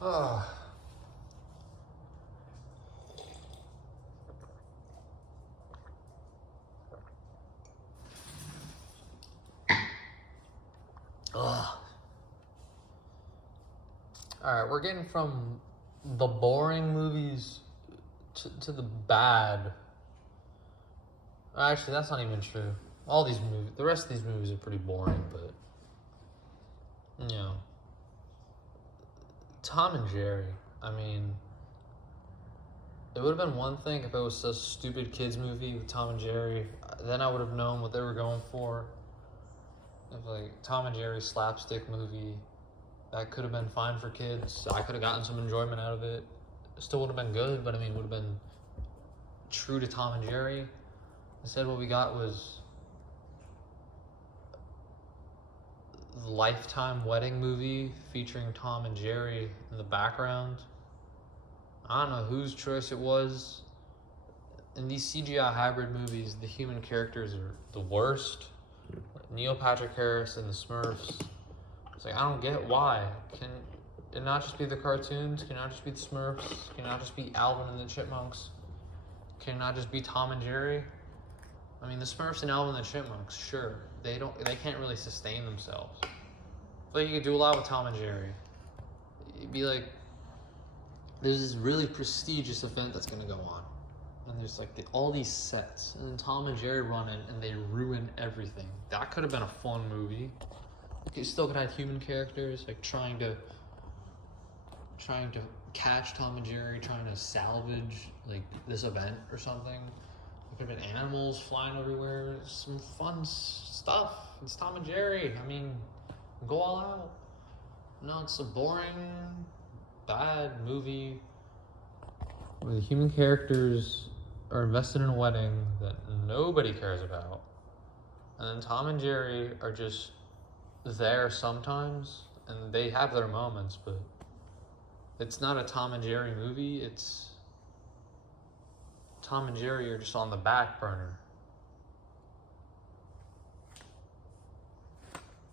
Oh. Ugh. Alright, we're getting from the boring movies to the bad. Actually, that's not even true. All these movies, the rest of these movies are pretty boring, but you know, Tom and Jerry. I mean, it would have been one thing if it was a stupid kids movie with Tom and Jerry. Then I would have known what they were going for. If like Tom and Jerry slapstick movie, that could have been fine for kids. I could have gotten some enjoyment out of it. It still would have been good, but I mean, would have been true to Tom and Jerry. Instead, what we got was the Lifetime wedding movie featuring Tom and Jerry in the background. I don't know whose choice it was. In these CGI hybrid movies, the human characters are the worst. Neil Patrick Harris and the Smurfs. It's like, I don't get why. Can it not just be the cartoons? Can it not just be the Smurfs? Can it not just be Alvin and the Chipmunks? Can it not just be Tom and Jerry? I mean, the Smurfs and Alvin and the Chipmunks, sure, they can't really sustain themselves. But you could do a lot with Tom and Jerry. It'd be like, there's this really prestigious event that's gonna go on, and there's like all these sets, and then Tom and Jerry run in and they ruin everything. That could have been a fun movie. You still could have human characters like trying to catch Tom and Jerry, trying to salvage like this event or something. There could have been animals flying everywhere. Some fun stuff. It's Tom and Jerry. I mean, go all out. No, it's a boring, bad movie where the human characters are invested in a wedding that nobody cares about. And then Tom and Jerry are just there sometimes, and they have their moments, but it's not a Tom and Jerry movie. It's Tom and Jerry are just on the back burner.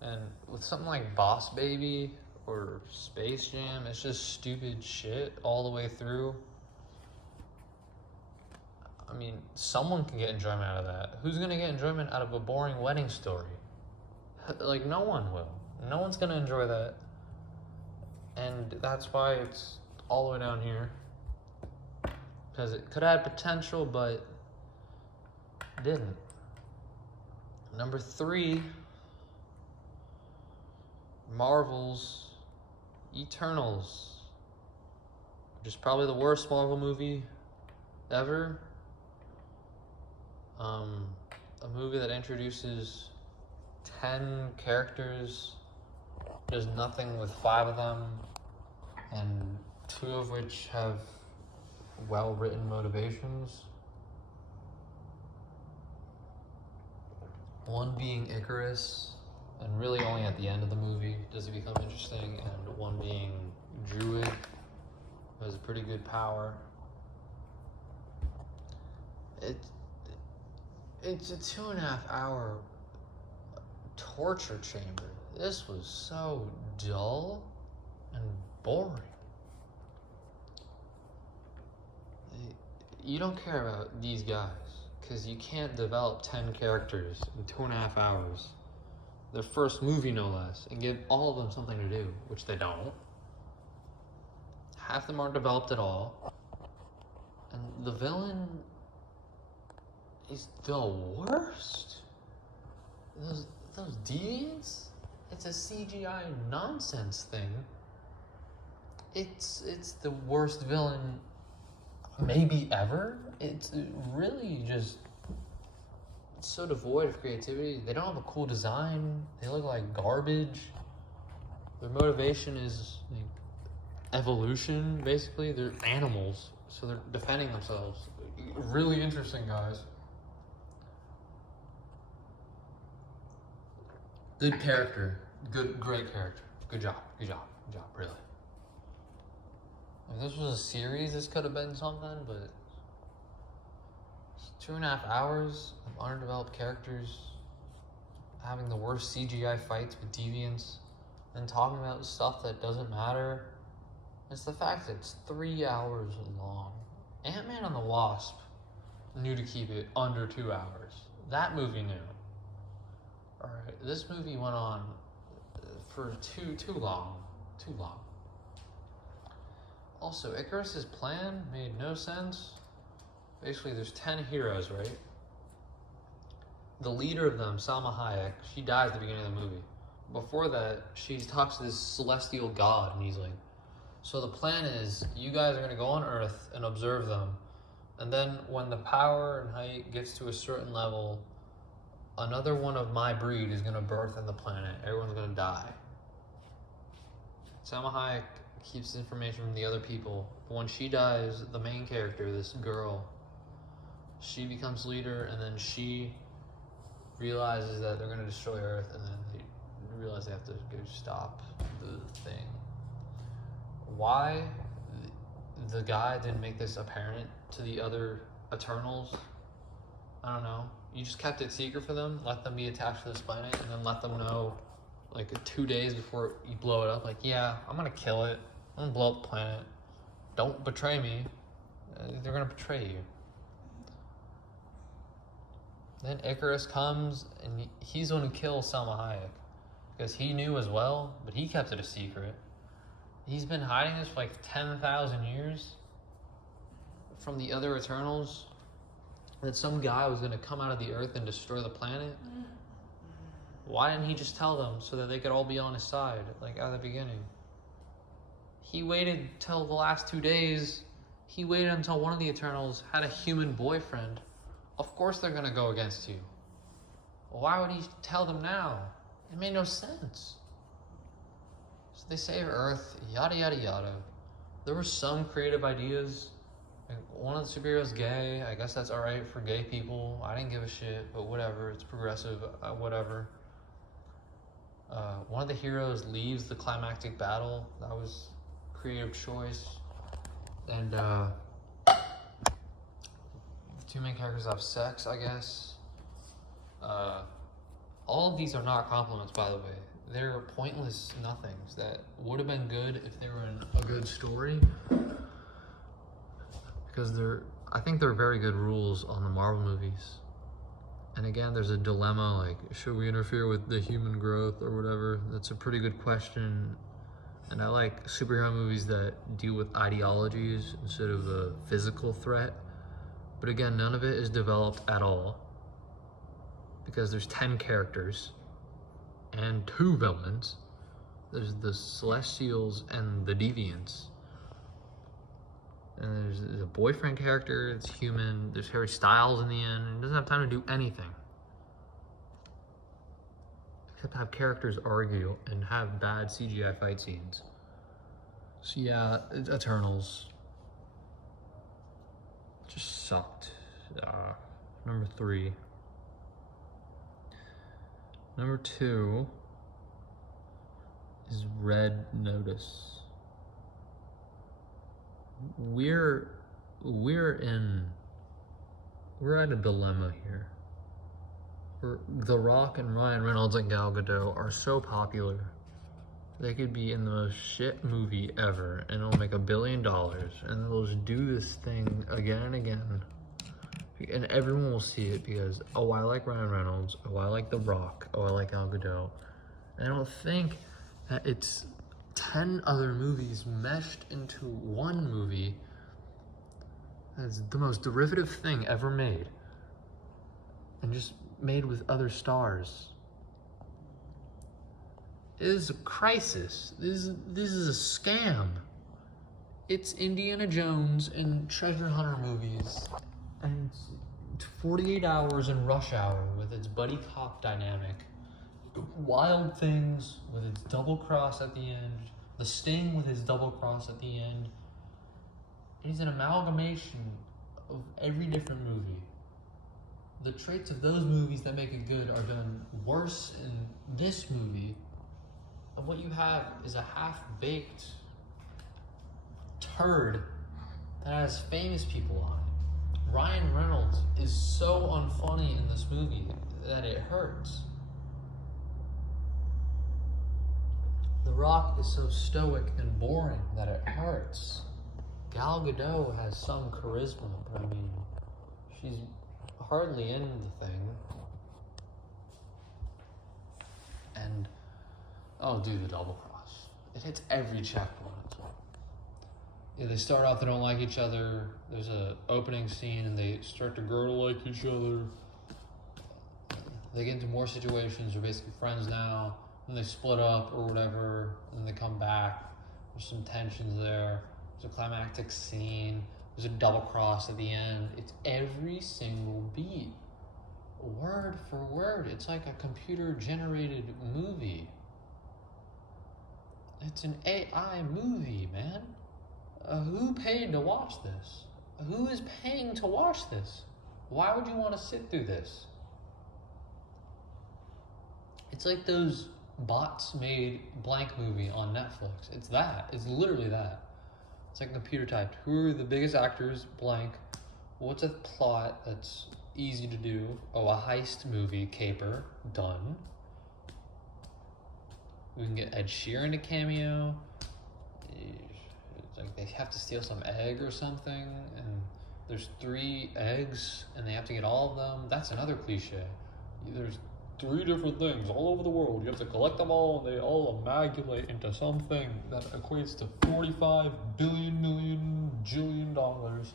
And with something like Boss Baby or Space Jam, it's just stupid shit all the way through. I mean, someone can get enjoyment out of that. Who's gonna get enjoyment out of a boring wedding story? Like, no one will. No one's gonna enjoy that. And that's why it's all the way down here. Because it could have potential, but didn't. Number 3, Marvel's Eternals, which is probably the worst Marvel movie ever. A movie that introduces 10 characters, does nothing with 5 of them, and 2 of which have well-written motivations. One being Icarus, and really only at the end of the movie does it become interesting, and one being Druid, who has a pretty good power. It's a 2.5 hour torture chamber. This was so dull and boring. You don't care about these guys because you can't develop 10 characters in 2.5 hours. Their first movie, no less, and give all of them something to do, which they don't. Half of them aren't developed at all. And the villain is the worst. Those deviants? It's a CGI nonsense thing. It's the worst villain maybe ever. It's really just so devoid of creativity. They don't have a cool design. They look like garbage. Their motivation is like evolution, basically. They're animals, so they're defending themselves. Really interesting, guys. Good character. Great character. Good job, really. If this was a series, this could have been something, but 2.5 hours of underdeveloped characters having the worst CGI fights with deviants and talking about stuff that doesn't matter. It's the fact that it's 3 hours long. Ant-Man and the Wasp knew to keep it under 2 hours. That movie knew. Alright, this movie went on for too long. Too long. Also, Icarus's plan made no sense. Basically, there's 10 heroes, right? The leader of them, Salma Hayek, she dies at the beginning of the movie. Before that, she talks to this celestial god, and he's like, so the plan is, you guys are going to go on Earth and observe them, and then when the power and height gets to a certain level, another one of my breed is going to birth on the planet. Everyone's going to die. Salma Hayek keeps information from the other people. When she dies, the main character, this girl, she becomes leader, and then she realizes that they're going to destroy Earth, and then they realize they have to go stop the thing. Why the guy didn't make this apparent to the other Eternals, I don't know. You just kept it secret for them, let them be attached to this planet, and then let them know like 2 days before you blow it up, like, yeah, I'm gonna kill it. I'm gonna blow up the planet. Don't betray me. They're gonna betray you. Then Icarus comes, and he's going to kill Salma Hayek. Because he knew as well, but he kept it a secret. He's been hiding this for like 10,000 years from the other Eternals. That some guy was going to come out of the Earth and destroy the planet. Why didn't he just tell them so that they could all be on his side, like at the beginning? He waited till the last 2 days. He waited until one of the Eternals had a human boyfriend. Of course they're going to go against you. Why would he tell them now? It made no sense. So they save Earth, yada yada yada. There were some creative ideas. Like one of the superheroes gay. I guess that's alright for gay people. I didn't give a shit, but whatever. It's progressive, whatever. One of the heroes leaves the climactic battle. That was creative choice. And the two main characters have sex, I guess. All of these are not compliments, by the way. They're pointless nothings that would have been good if they were in a good story. Because I think they're very good rules on the Marvel movies. And again, there's a dilemma, like, should we interfere with the human growth or whatever? That's a pretty good question. And I like superhero movies that deal with ideologies instead of a physical threat. But again, none of it is developed at all. Because there's 10 characters and 2 villains. There's the Celestials and the Deviants. And there's a boyfriend character, it's human. There's Harry Styles in the end. He doesn't have time to do anything. Except have characters argue and have bad CGI fight scenes. So yeah, Eternals just sucked. Number 3. Number 2 is Red Notice. We're at a dilemma here. The Rock and Ryan Reynolds and Gal Gadot are so popular. They could be in the most shit movie ever and it'll make $1 billion and they'll just do this thing again and again. And everyone will see it because, oh, I like Ryan Reynolds, oh, I like The Rock, oh, I like Gal Gadot. And I don't think that it's 10 other movies meshed into one movie. That's the most derivative thing ever made. And just made with other stars. It is a crisis. This is a scam. It's Indiana Jones and Treasure Hunter movies. And it's 48 hours in Rush Hour with its buddy cop dynamic. Wild Things with its double cross at the end. The Sting with his double cross at the end. It is an amalgamation of every different movie. The traits of those movies that make it good are done worse in this movie. And what you have is a half-baked turd that has famous people on it. Ryan Reynolds is so unfunny in this movie that it hurts. The Rock is so stoic and boring that it hurts. Gal Gadot has some charisma, but I mean, she's hardly in the thing. And, oh, dude, the double cross. It hits every checkpoint. Yeah, they start off, they don't like each other. There's a opening scene and they start to grow to like each other. They get into more situations, they're basically friends now. Then they split up or whatever, and they come back. There's some tensions there. There's a climactic scene. There's a double cross at the end. It's every single beat, word for word. It's like a computer-generated movie. It's an AI movie, man. Who paid to watch this? Who is paying to watch this? Why would you want to sit through this? It's like those bots made blank movie on Netflix. It's that. It's literally that. It's like computer typed. Who are the biggest actors? Blank. What's a plot that's easy to do? Oh, a heist movie, caper. Done. We can get Ed Sheeran to cameo. It's like they have to steal some egg or something, and there's 3 eggs, and they have to get all of them. That's another cliche. There's 3 different things all over the world. You have to collect them all, and they all amalgamate into something that equates to 45 billion million jillion dollars.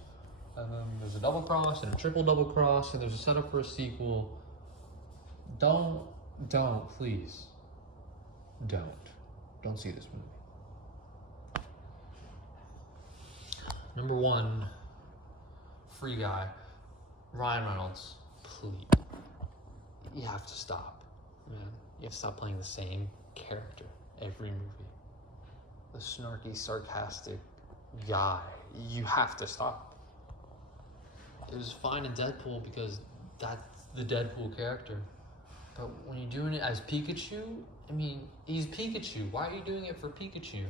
And then there's a double cross and a triple double cross, and there's a setup for a sequel. Don't, please. Don't see this movie. Number 1, Free Guy, Ryan Reynolds, please. You have to stop, man. You have to stop playing the same character every movie. The snarky, sarcastic guy. You have to stop. It was fine in Deadpool because that's the Deadpool character. But when you're doing it as Pikachu, I mean, he's Pikachu. Why are you doing it for Pikachu?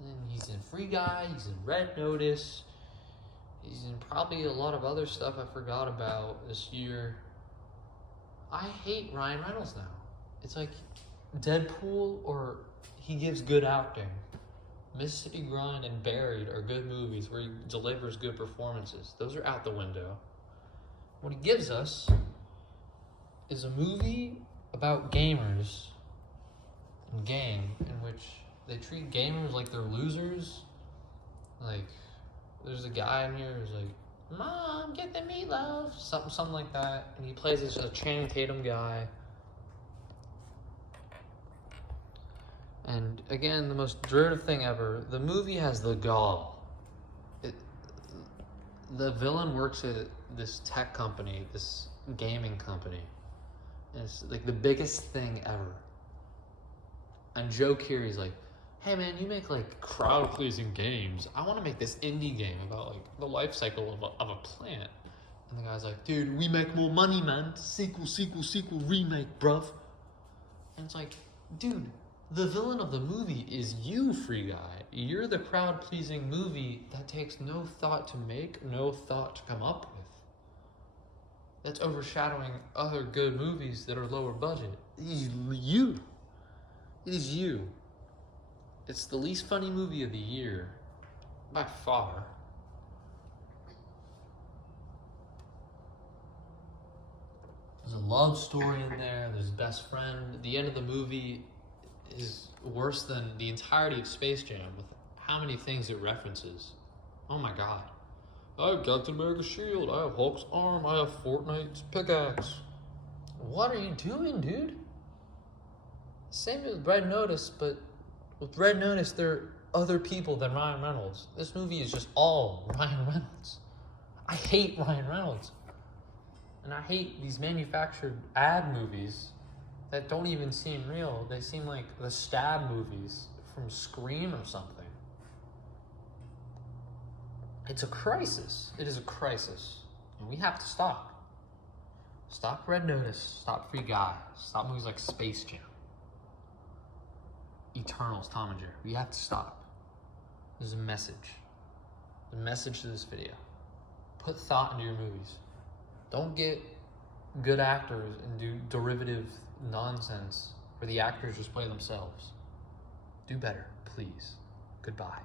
And he's in Free Guy, he's in Red Notice, he's in probably a lot of other stuff I forgot about this year. I hate Ryan Reynolds now. It's like Deadpool, or he gives good acting. Mississippi Grind and Buried are good movies where he delivers good performances. Those are out the window. What he gives us is a movie about gamers and game in which they treat gamers like they're losers. Like, there's a guy in here who's like, "Mom, get the meatloaf," something like that, and he plays this Channing Tatum guy. And again, the most derivative thing ever, the movie has the gall. The villain works at this tech company, this gaming company, and it's like the biggest thing ever. And Joe Keery's like, "Hey man, you make like crowd-pleasing games. I want to make this indie game about like the life cycle of a plant." And the guy's like, "Dude, we make more money, man. Sequel, remake, bruv." And it's like, dude, the villain of the movie is you, Free Guy. You're the crowd-pleasing movie that takes no thought to make, no thought to come up with. That's overshadowing other good movies that are lower budget. It is you. It is you. It's the least funny movie of the year, by far. There's a love story in there, there's best friend. The end of the movie is worse than the entirety of Space Jam with how many things it references. Oh my god. I have Captain America's shield, I have Hulk's arm, I have Fortnite's pickaxe. What are you doing, dude? Same as Red Notice, but with Red Notice, there are other people than Ryan Reynolds. This movie is just all Ryan Reynolds. I hate Ryan Reynolds. And I hate these manufactured ad movies that don't even seem real. They seem like the stab movies from Scream or something. It's a crisis. It is a crisis. And we have to stop. Stop Red Notice. Stop Free Guy. Stop movies like Space Jam. Eternals, Tom and Jerry. We have to stop. There's a message. The message to this video. Put thought into your movies. Don't get good actors and do derivative nonsense where the actors just play themselves. Do better, please. Goodbye.